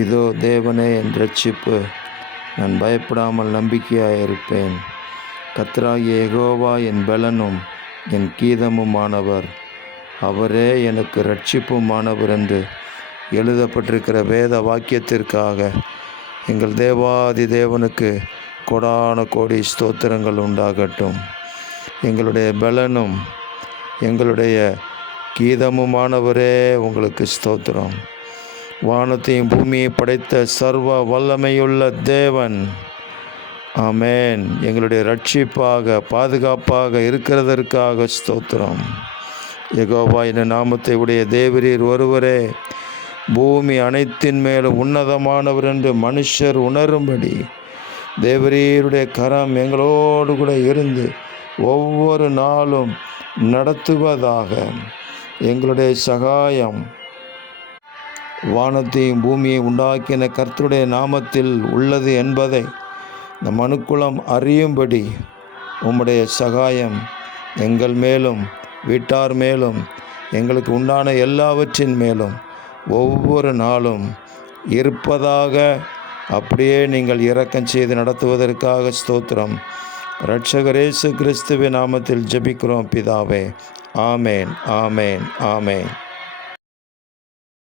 இதோ தேவனே என் இரட்சிப்பு, நான் பயப்படாமல் நம்பிக்கையாக இருப்பேன். கர்த்தராகிய யெகோவா என் பெலனும் என் கீதமுமானவர், அவரே எனக்கு இரட்சிப்புமானவர் என்று எழுதப்பட்டிருக்கிற வேத வாக்கியத்திற்காக எங்கள் தேவாதி தேவனுக்கு கொடான கோடி ஸ்தோத்திரங்கள் உண்டாகட்டும். எங்களுடைய பெலனும் எங்களுடைய கீதமுமானவரே உங்களுக்கு ஸ்தோத்திரம். வானத்தையும் பூமியை படைத்த சர்வ வல்லமையுள்ள தேவன், ஆமேன், எங்களுடைய ரட்சிப்பாக பாதுகாப்பாக இருக்கிறதற்காக ஸ்தோத்திரம். யெகோவா என்ற நாமத்தை உடைய தேவரீர் ஒருவரே பூமி அனைத்தின் மேலும் உன்னதமானவர் என்று மனுஷர் உணரும்படி தேவரீருடைய கரம் எங்களோடு கூட இருந்து ஒவ்வொரு நாளும் நடத்துவதாக. எங்களுடைய சகாயம் வானத்தையும் பூமியை உண்டாக்கின கர்த்தருடைய நாமத்தில் உள்ளது என்பதை இந்த மனுக்குலம் அறியும்படி உம்முடைய சகாயம் எங்கள் மேலும் வீட்டார் மேலும் எங்களுக்கு உண்டான எல்லாவற்றின் மேலும் ஒவ்வொரு நாளும் இருப்பதாக. அப்படியே நீங்கள் இரக்கம் செய்து நடத்துவதற்காக ஸ்தோத்திரம். இரட்சகர் இயேசு கிறிஸ்துவின் நாமத்தில் ஜெபிக்கிறோம் பிதாவே. ஆமேன், ஆமேன், ஆமேன்.